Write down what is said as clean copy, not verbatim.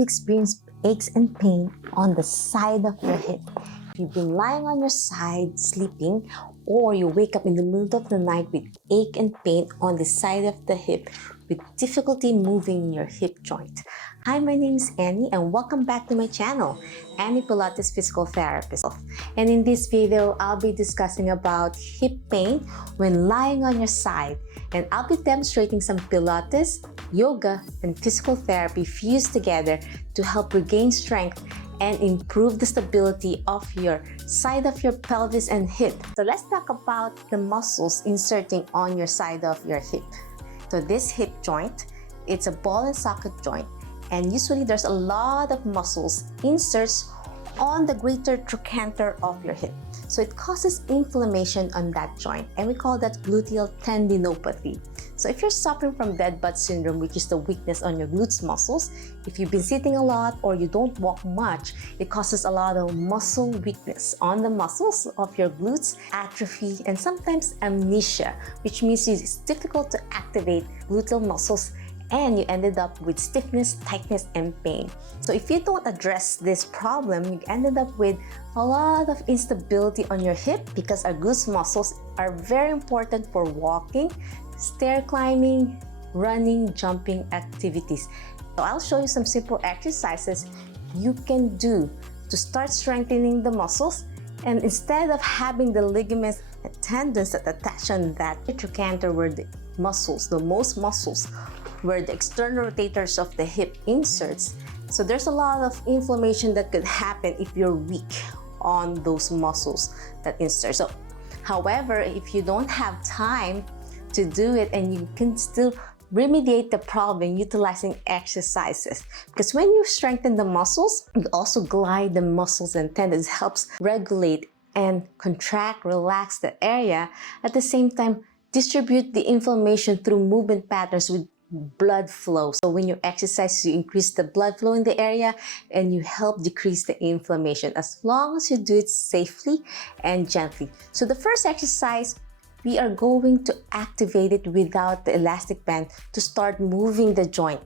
you experience aches and pain on the side of your hip? If you've been lying on your side sleeping, or you wake up in the middle of the night with ache and pain on the side of the hip, with difficulty moving your hip joint. Hi, my name is Annie and welcome back to my channel, Annie Pilates Physical Therapist. And in this video, I'll be discussing about hip pain when lying on your side. And I'll be demonstrating some Pilates, yoga, and physical therapy fused together to help regain strength and improve the stability of your side of your pelvis and hip. So let's talk about the muscles inserting on your side of your hip. So this hip joint, it's a ball and socket joint, and usually there's a lot of muscles inserts on the greater trochanter of your hip. So it causes inflammation on that joint, and we call that gluteal tendinopathy. So if you're suffering from dead butt syndrome, which is the weakness on your glutes muscles, if you've been sitting a lot or you don't walk much, it causes a lot of muscle weakness on the muscles of your glutes, atrophy, and sometimes amnesia, which means it's difficult to activate gluteal muscles and you ended up with stiffness, tightness, and pain. So if you don't address this problem, you ended up with a lot of instability on your hip because our glutes muscles are very important for walking, stair climbing, running, jumping activities. So I'll show you some simple exercises you can do to start strengthening the muscles, and instead of having the ligaments and tendons that attach on that trochanter where the muscles, the most muscles, where the external rotators of the hip inserts. So there's a lot of inflammation that could happen if you're weak on those muscles that insert. So, however, if you don't have time to do it and you can still remediate the problem utilizing exercises, because when you strengthen the muscles, you also glide the muscles and tendons, helps regulate and contract, relax the area, at the same time distribute the inflammation through movement patterns with blood flow. So when you exercise, you increase the blood flow in the area and you help decrease the inflammation, as long as you do it safely and gently. So the first exercise, we are going to activate it without the elastic band to start moving the joint.